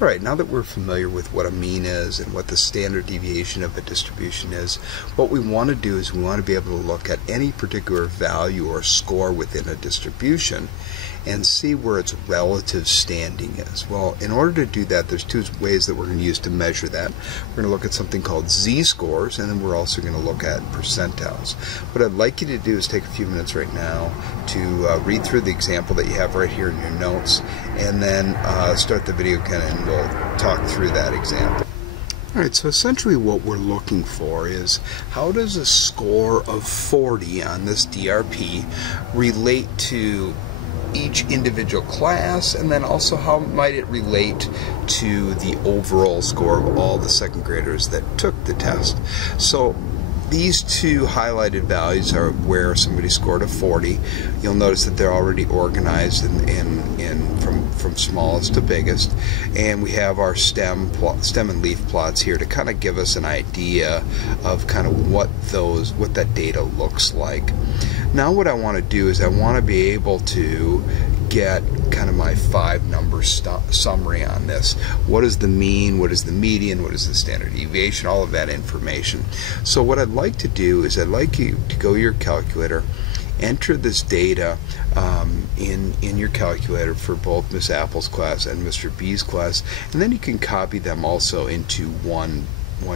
Alright, now that we're familiar with what a mean is and what the standard deviation of a distribution is, what we want to do is we want to be able to look at any particular value or score within a distribution and see where its relative standing is. Well, in order to do that, there's two ways that we're going to use to measure that. We're going to look at something called z-scores, and then we're also going to look at percentiles. What I'd like you to do is take a few minutes right now to read through the example that you have right here in your notes, and then start the video again and we'll talk through that example. Alright, so essentially what we're looking for is how does a score of 40 on this DRP relate to each individual class, and then also how might it relate to the overall score of all the second graders that took the test. So these two highlighted values are where somebody scored a 40. You'll notice that they're already organized from smallest to biggest, and we have our stem and leaf plots here to kind of give us an idea of kind of what that data looks like. Now what I want to do is I want to be able to get kind of my 5-number summary on this. What is the mean, what is the median, what is the standard deviation, all of that information. So what I'd like to do is I'd like you to go to your calculator, enter this data in your calculator for both Miss Apple's class and Mr. B's class, and then you can copy them also into one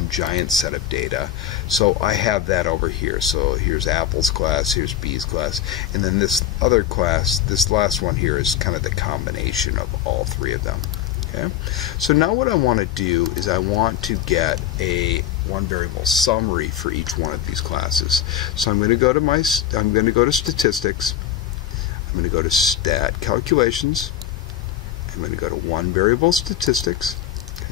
giant set of data. So I have that over here. So here's Apple's class, here's B's class, and then this other class, this last one here, is kind of the combination of all three of them. Okay. So now what I want to do is I want to get a one variable summary for each one of these classes. So I'm going to go to statistics. I'm going to go to stat calculations. I'm going to go to one variable statistics.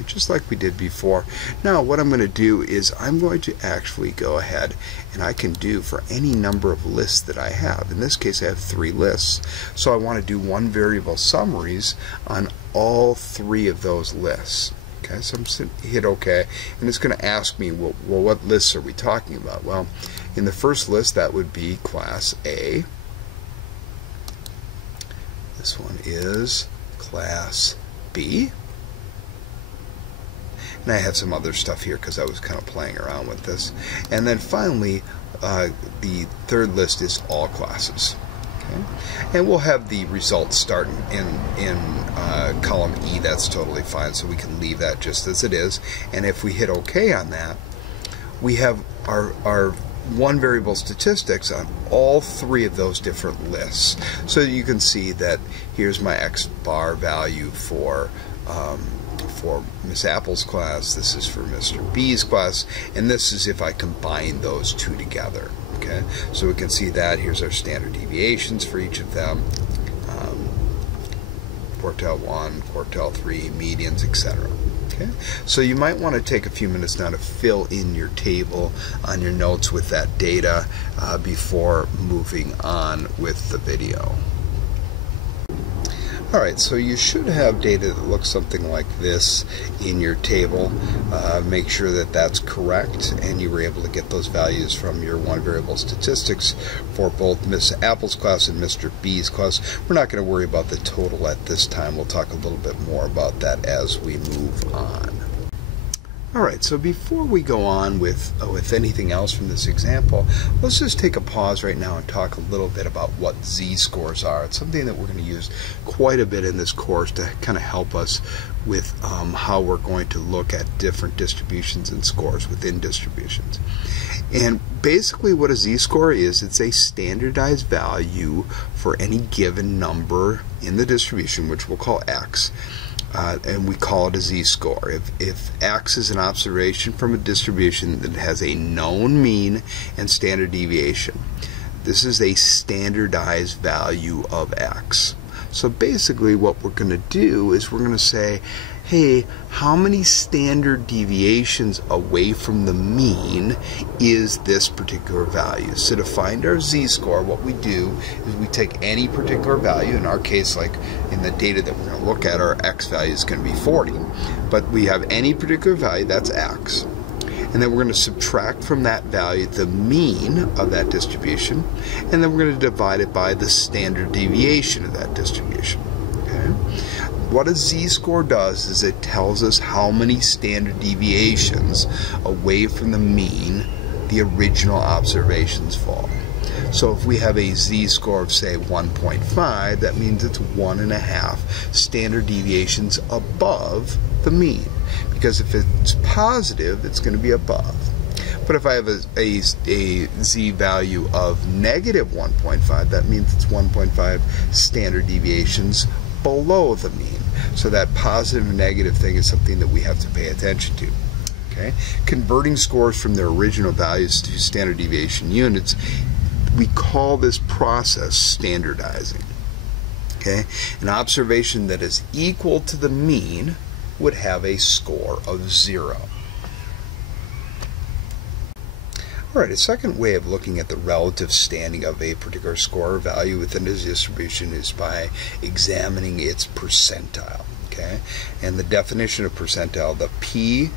Just like we did before. Now what I'm going to do is I'm going to actually go ahead, and I can do for any number of lists that I have. In this case I have 3 lists, so I want to do one variable summaries on all 3 of those lists. Okay, so I'm going to hit OK, and it's going to ask me, well, what lists are we talking about? Well, in the first list that would be class A. This one is class B. And I have some other stuff here because I was kind of playing around with this. And then finally, the third list is all classes. Okay? And we'll have the results start in column E. That's totally fine, so we can leave that just as it is. And if we hit OK on that, we have our one variable statistics on all 3 of those different lists. So you can see that here's my X bar value for Miss Apple's class, this is for Mr. B's class, and this is if I combine those 2 together. Okay, so we can see that here's our standard deviations for each of them, quartile 1, quartile 3, medians, etc. Okay, so you might want to take a few minutes now to fill in your table on your notes with that data before moving on with the video. Alright, so you should have data that looks something like this in your table. Make sure that that's correct and you were able to get those values from your one variable statistics for both Miss Apple's class and Mr. B's class. We're not going to worry about the total at this time. We'll talk a little bit more about that as we move on. Alright, so before we go on with anything else from this example, let's just take a pause right now and talk a little bit about what z-scores are. It's something that we're going to use quite a bit in this course to kind of help us with how we're going to look at different distributions and scores within distributions. And basically what a z-score is, it's a standardized value for any given number in the distribution, which we'll call x. And we call it a z-score. If x is an observation from a distribution that has a known mean and standard deviation, this is a standardized value of x. So basically what we're going to do is we're going to say, hey, how many standard deviations away from the mean is this particular value? So to find our z-score, what we do is we take any particular value. In our case, like in the data that we're going to look at, our x value is going to be 40. But we have any particular value, that's x. And then we're going to subtract from that value the mean of that distribution, and then we're going to divide it by the standard deviation of that distribution. Okay? what a z-score does is it tells us how many standard deviations away from the mean the original observations fall. So if we have a z-score of, say, 1.5, that means it's 1.5 standard deviations above the mean. Because if it's positive, it's going to be above. But if I have a z value of negative 1.5, that means it's 1.5 standard deviations below the mean. So that positive and negative thing is something that we have to pay attention to. Okay? Converting scores from their original values to standard deviation units, we call this process standardizing. Okay? An observation that is equal to the mean would have a score of 0. Alright, a second way of looking at the relative standing of a particular score or value within a distribution is by examining its percentile. Okay? And the definition of percentile, the pth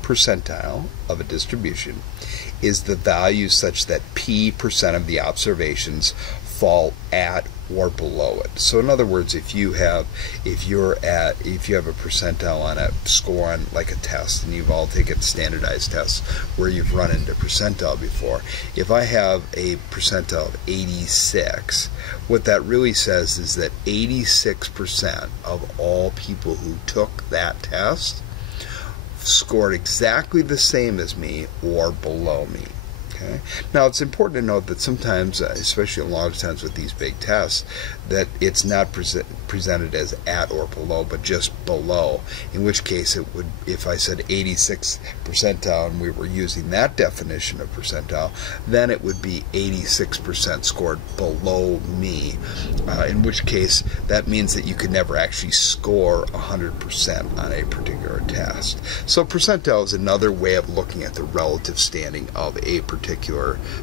percentile of a distribution is the value such that p% of the observations fall at or below it. So in other words, if you have a percentile on a score on like a test, and you've all taken standardized tests where you've run into percentile before, if I have a percentile of 86, what that really says is that 86% of all people who took that test scored exactly the same as me or below me. Okay? Now it's important to note that sometimes, especially a lot of times with these big tests, that it's not presented as at or below, but just below, in which case it would, if I said 86 percentile and we were using that definition of percentile, then it would be 86% scored below me, in which case that means that you could never actually score 100% on a particular test. So percentile is another way of looking at the relative standing of a particular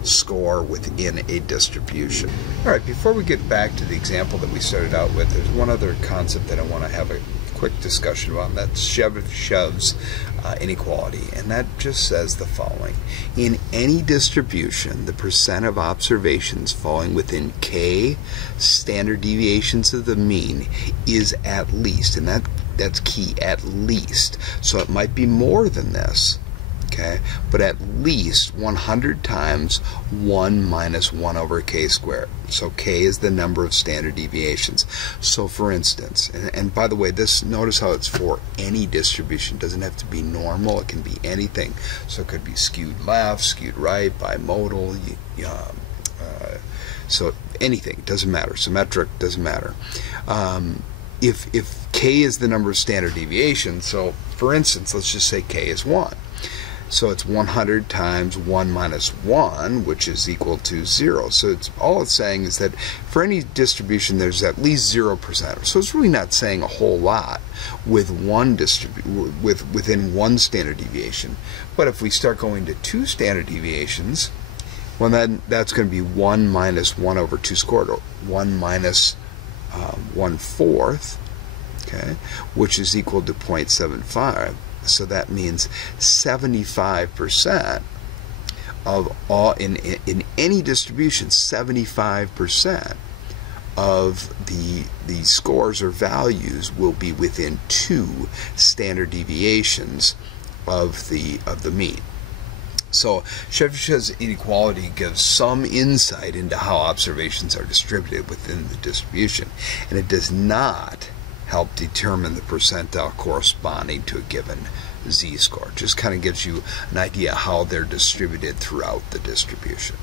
score within a distribution. Alright, before we get back to the example that we started out with, there's one other concept that I want to have a quick discussion about, and that's Chebyshev's inequality, and that just says the following. In any distribution, the percent of observations falling within k standard deviations of the mean is at least, and that's key, at least. So it might be more than this, okay, but at least 100 times 1 minus 1 over k squared. So k is the number of standard deviations. So for instance, and by the way, this, notice how it's for any distribution. It doesn't have to be normal, it can be anything. So it could be skewed left, skewed right, bimodal, so anything, doesn't matter. Symmetric, doesn't matter. If k is the number of standard deviations, so for instance, let's just say k is 1. So it's 100 times 1 minus 1, which is equal to 0. So all it's saying is that for any distribution, there's at least 0%. So it's really not saying a whole lot with within one standard deviation. But if we start going to 2 standard deviations, well, then that's going to be 1 minus 1 over 2 squared, or 1 minus 1/4, okay, which is equal to 0.75. So that means 75% of all, in any distribution, 75% of the scores or values will be within 2 standard deviations of the mean. So Chebyshev's inequality gives some insight into how observations are distributed within the distribution, and it does not help determine the percentile corresponding to a given z-score. Just kind of gives you an idea how they're distributed throughout the distribution.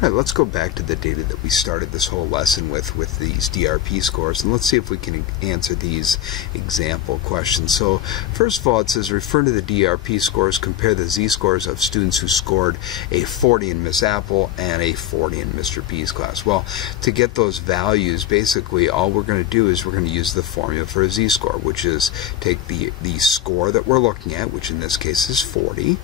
All right, let's go back to the data that we started this whole lesson with these DRP scores, and let's see if we can answer these example questions. So first of all, it says refer to the DRP scores, compare the z-scores of students who scored a 40 in Miss Apple and a 40 in Mr. P's class. Well, to get those values, basically all we're going to do is we're going to use the formula for a z-score, which is take the score that we're looking at, which in this case is 40,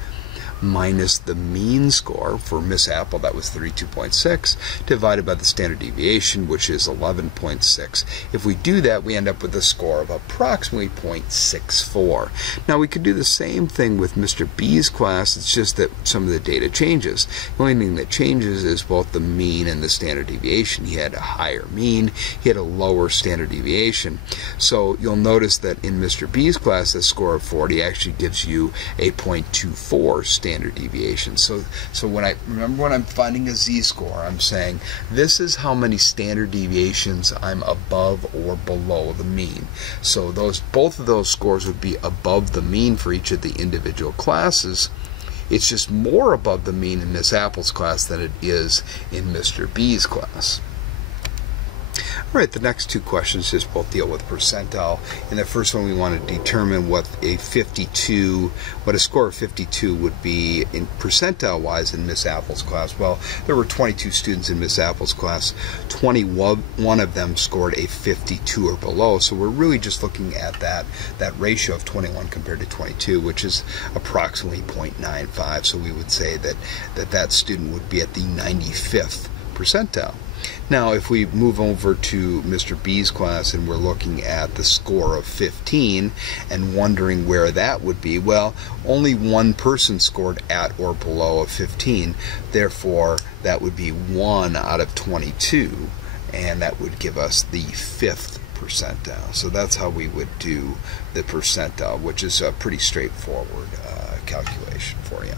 minus the mean score. For Miss Apple, that was 32.6, divided by the standard deviation, which is 11.6. If we do that, we end up with a score of approximately 0.64. Now, we could do the same thing with Mr. B's class. It's just that some of the data changes. The only thing that changes is both the mean and the standard deviation. He had a higher mean, he had a lower standard deviation. So you'll notice that in Mr. B's class, the score of 40 actually gives you a 0.24 standard deviation. So when I'm finding a z-score, I'm saying this is how many standard deviations I'm above or below the mean. So both of those scores would be above the mean for each of the individual classes. It's just more above the mean in Miss Apple's class than it is in Mr. B's class. All right, the next two questions just both deal with percentile. In the first one, we want to determine what a score of 52 would be in percentile-wise in Miss Apple's class. Well, there were 22 students in Miss Apple's class. 21 of them scored a 52 or below. So we're really just looking at that ratio of 21 compared to 22, which is approximately 0.95. So we would say that student would be at the 95th percentile. Now, if we move over to Mr. B's class and we're looking at the score of 15 and wondering where that would be, well, only one person scored at or below a 15. Therefore, that would be 1 out of 22, and that would give us the 5th percentile. So that's how we would do the percentile, which is a pretty straightforward calculation for you.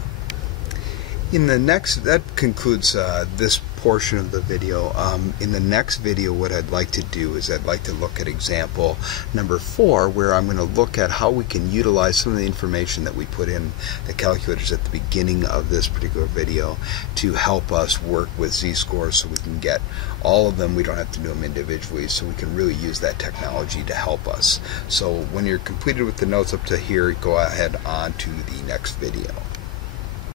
That concludes this portion of the video. In the next video, what I'd like to do is I'd like to look at example number 4, where I'm going to look at how we can utilize some of the information that we put in the calculators at the beginning of this particular video to help us work with z-scores so we can get all of them. We don't have to do them individually, so we can really use that technology to help us. So when you're completed with the notes up to here, go ahead on to the next video.